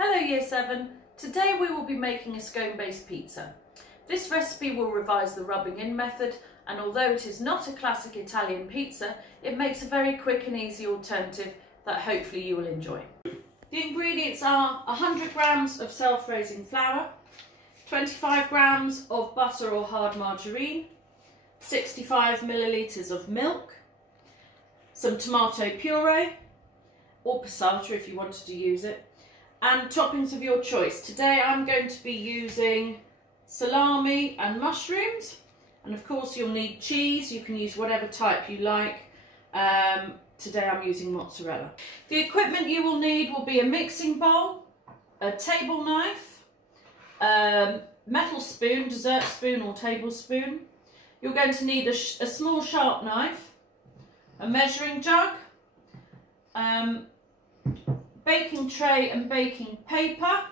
Hello Year 7, today we will be making a scone based pizza. This recipe will revise the rubbing in method, and although it is not a classic Italian pizza, it makes a very quick and easy alternative that hopefully you will enjoy. The ingredients are 100 grams of self-raising flour, 25 grams of butter or hard margarine, 65 millilitres of milk, some tomato puree, or passata if you wanted to use it, and toppings of your choice. Today I'm going to be using salami and mushrooms, and of course you'll need cheese. You can use whatever type you like. Today I'm using mozzarella. The equipment you will need will be a mixing bowl, a table knife, metal spoon, dessert spoon or tablespoon. You're going to need a small sharp knife, a measuring jug, baking tray and baking paper,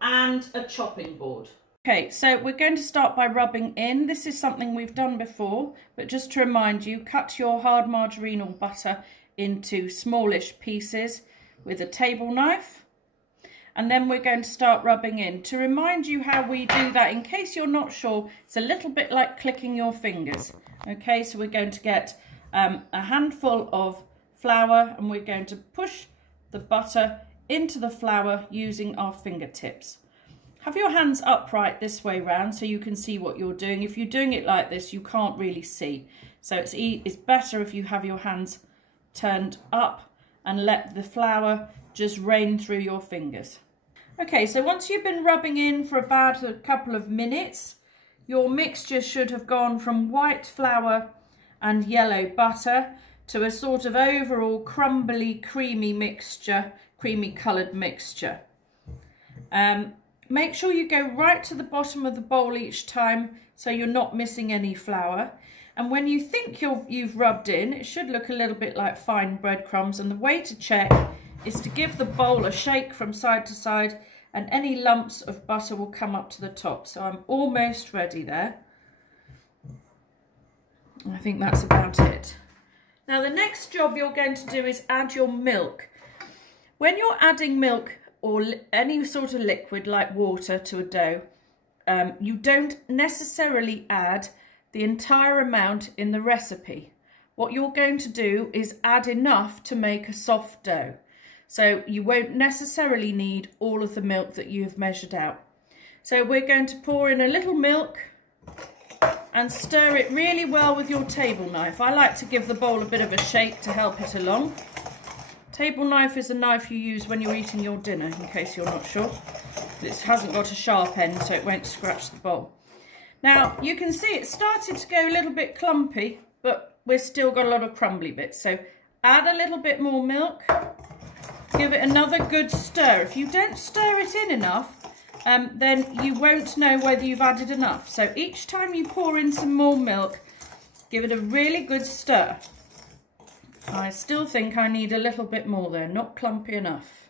and a chopping board. Okay, so we're going to start by rubbing in. This is something we've done before, but just to remind you, cut your hard margarine or butter into smallish pieces with a table knife, and then we're going to start rubbing in. To remind you how we do that, in case you're not sure, it's a little bit like clicking your fingers. Okay, so we're going to get a handful of flour, and we're going to push the butter into the flour using our fingertips. Have your hands upright this way round so you can see what you're doing. If you're doing it like this, you can't really see. So it's better if you have your hands turned up and let the flour just rain through your fingers. Okay, so once you've been rubbing in for about a couple of minutes, your mixture should have gone from white flour and yellow butter to a sort of overall crumbly, creamy mixture, creamy coloured mixture. Make sure you go right to the bottom of the bowl each time so you're not missing any flour. And when you think you've rubbed in, it should look a little bit like fine breadcrumbs. And the way to check is to give the bowl a shake from side to side, and any lumps of butter will come up to the top. So I'm almost ready there. I think that's about it. Now the next job you're going to do is add your milk. When you're adding milk or any sort of liquid like water to a dough, you don't necessarily add the entire amount in the recipe. What you're going to do is add enough to make a soft dough. So you won't necessarily need all of the milk that you have measured out. So we're going to pour in a little milk and stir it really well with your table knife. I like to give the bowl a bit of a shake to help it along. Table knife is a knife you use when you're eating your dinner, in case you're not sure. This hasn't got a sharp end, so it won't scratch the bowl. Now, you can see it started to go a little bit clumpy, but we've still got a lot of crumbly bits. So add a little bit more milk, give it another good stir. If you don't stir it in enough, then you won't know whether you've added enough. So each time you pour in some more milk, give it a really good stir. I still think I need a little bit more there, not clumpy enough.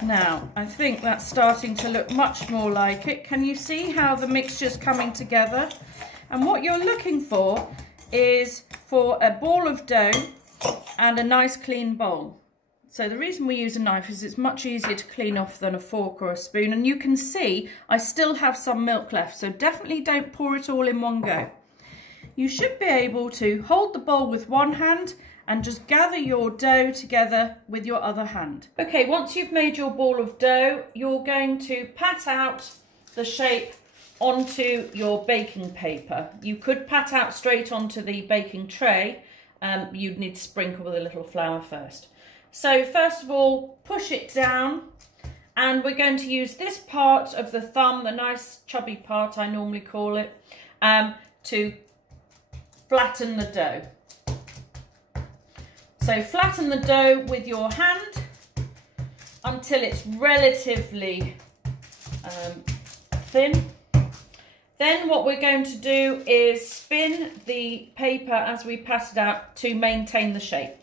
Now, I think that's starting to look much more like it. Can you see how the mixture's coming together? And what you're looking for is for a ball of dough and a nice clean bowl. So the reason we use a knife is it's much easier to clean off than a fork or a spoon. And you can see I still have some milk left, so definitely don't pour it all in one go. You should be able to hold the bowl with one hand and just gather your dough together with your other hand. Okay, once you've made your ball of dough, you're going to pat out the shape onto your baking paper. You could pat out straight onto the baking tray. You'd need to sprinkle with a little flour first. So first of all, push it down, and we're going to use this part of the thumb, the nice chubby part I normally call it, to flatten the dough. So flatten the dough with your hand until it's relatively thin. Then what we're going to do is spin the paper as we pat it out to maintain the shape.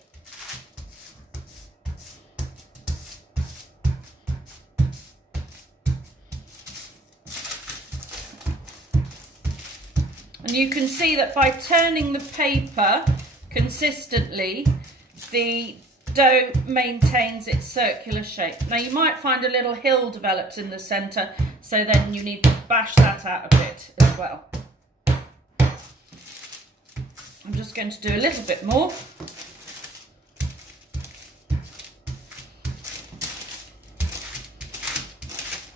And you can see that by turning the paper consistently, the dough maintains its circular shape. Now you might find a little hill develops in the centre, so then you need to bash that out a bit as well. I'm just going to do a little bit more.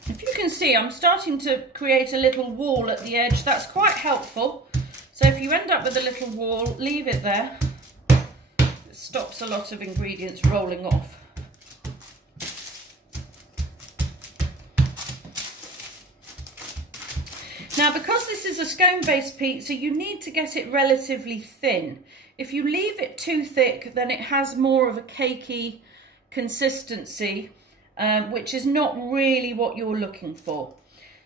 If you can see, I'm starting to create a little wall at the edge. That's quite helpful. So if you end up with a little wall, leave it there. It stops a lot of ingredients rolling off. Now, because this is a scone-based pizza, you need to get it relatively thin. If you leave it too thick, then it has more of a cakey consistency, which is not really what you're looking for.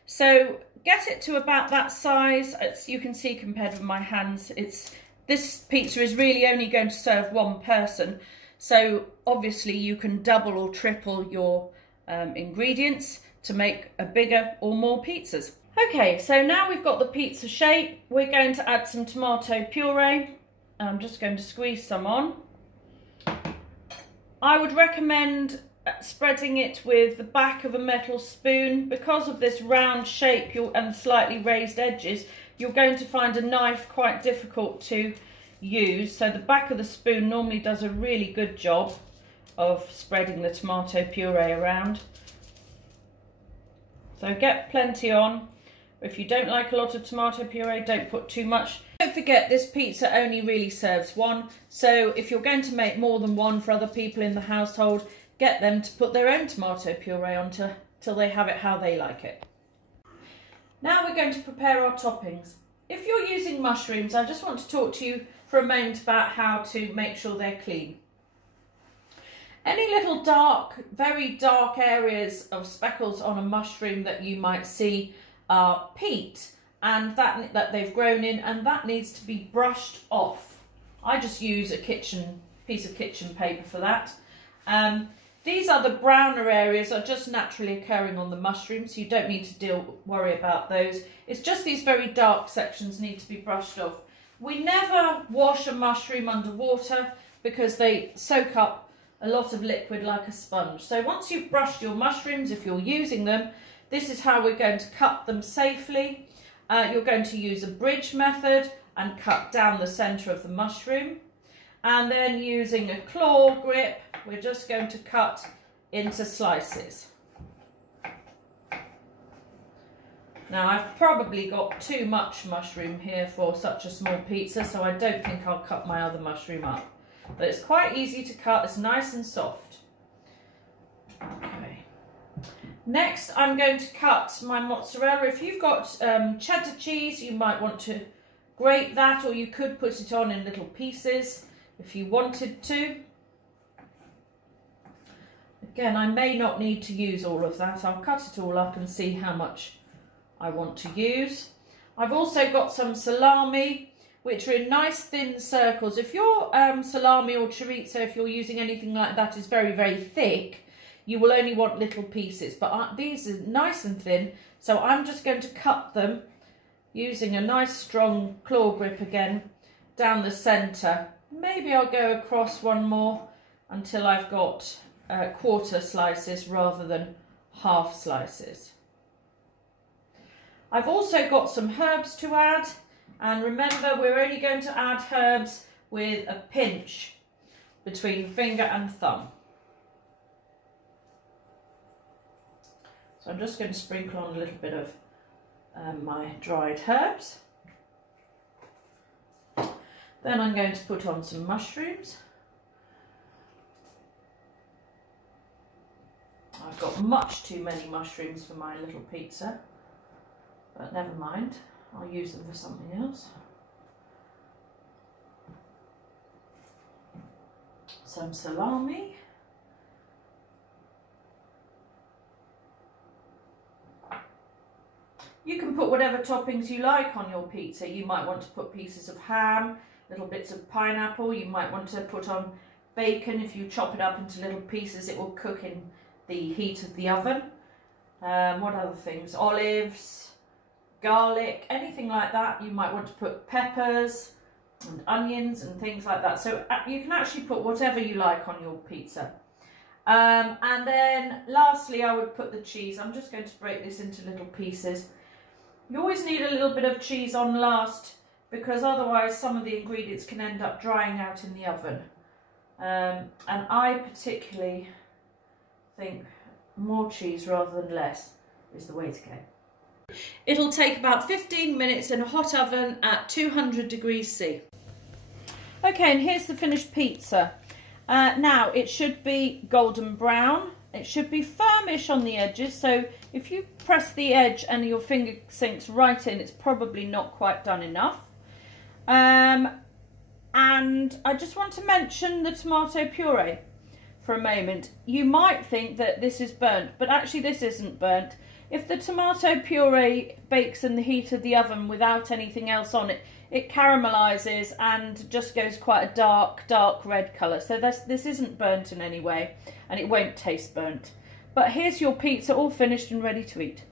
So get it to about that size. As you can see, compared with my hands, this pizza is really only going to serve one person. So obviously you can double or triple your ingredients to make a bigger or more pizzas. Okay, so now we've got the pizza shape, we're going to add some tomato puree. I'm just going to squeeze some on. I would recommend spreading it with the back of a metal spoon. Because of this round shape and slightly raised edges, you're going to find a knife quite difficult to use. So the back of the spoon normally does a really good job of spreading the tomato puree around. So get plenty on. If you don't like a lot of tomato puree, don't put too much. Don't forget, this pizza only really serves one. So if you're going to make more than one for other people in the household, get them to put their own tomato puree on till they have it how they like it. Now we're going to prepare our toppings. If you're using mushrooms, I just want to talk to you for a moment about how to make sure they're clean. Any little dark, very dark areas of speckles on a mushroom that you might see are peat and that they've grown in, and that needs to be brushed off. I just use a piece of kitchen paper for that. These are the browner areas are just naturally occurring on the mushroom, so you don't need to worry about those. It's just these very dark sections need to be brushed off. We never wash a mushroom under water because they soak up a lot of liquid like a sponge. So once you've brushed your mushrooms, if you're using them, this is how we're going to cut them safely. You're going to use a bridge method and cut down the centre of the mushroom. And then using a claw grip, we're just going to cut into slices. Now I've probably got too much mushroom here for such a small pizza, so I don't think I'll cut my other mushroom up. But it's quite easy to cut, it's nice and soft. Okay. Next, I'm going to cut my mozzarella. If you've got cheddar cheese, you might want to grate that, or you could put it on in little pieces if you wanted to. Again, I may not need to use all of that. I'll cut it all up and see how much I want to use. I've also got some salami, which are in nice thin circles. If your salami or chorizo, if you're using anything like that, is very, very thick, you will only want little pieces, but these are nice and thin, so I'm just going to cut them using a nice strong claw grip again down the centre. Maybe I'll go across one more until I've got quarter slices rather than half slices. I've also got some herbs to add, and remember, we're only going to add herbs with a pinch between finger and thumb. So I'm just going to sprinkle on a little bit of my dried herbs. Then I'm going to put on some mushrooms. I've got much too many mushrooms for my little pizza, but never mind, I'll use them for something else. Some salami. You can put whatever toppings you like on your pizza. You might want to put pieces of ham, little bits of pineapple. You might want to put on bacon. If you chop it up into little pieces, it will cook in the heat of the oven. What other things? Olives, garlic, anything like that. You might want to put peppers, and onions and things like that. So you can actually put whatever you like on your pizza. And then lastly, I would put the cheese. I'm just going to break this into little pieces. You always need a little bit of cheese on last, because otherwise some of the ingredients can end up drying out in the oven. And I particularly think more cheese rather than less is the way to go. It'll take about 15 minutes in a hot oven at 200 degrees C. Okay, and here's the finished pizza. Now, it should be golden brown. It should be firmish on the edges, so if you press the edge and your finger sinks right in, it's probably not quite done enough. And I just want to mention the tomato puree for a moment. You might think that this is burnt, but actually this isn't burnt. If the tomato puree bakes in the heat of the oven without anything else on it, it caramelizes and just goes quite a dark red colour. So this isn't burnt in any way, and it won't taste burnt. But here's your pizza all finished and ready to eat.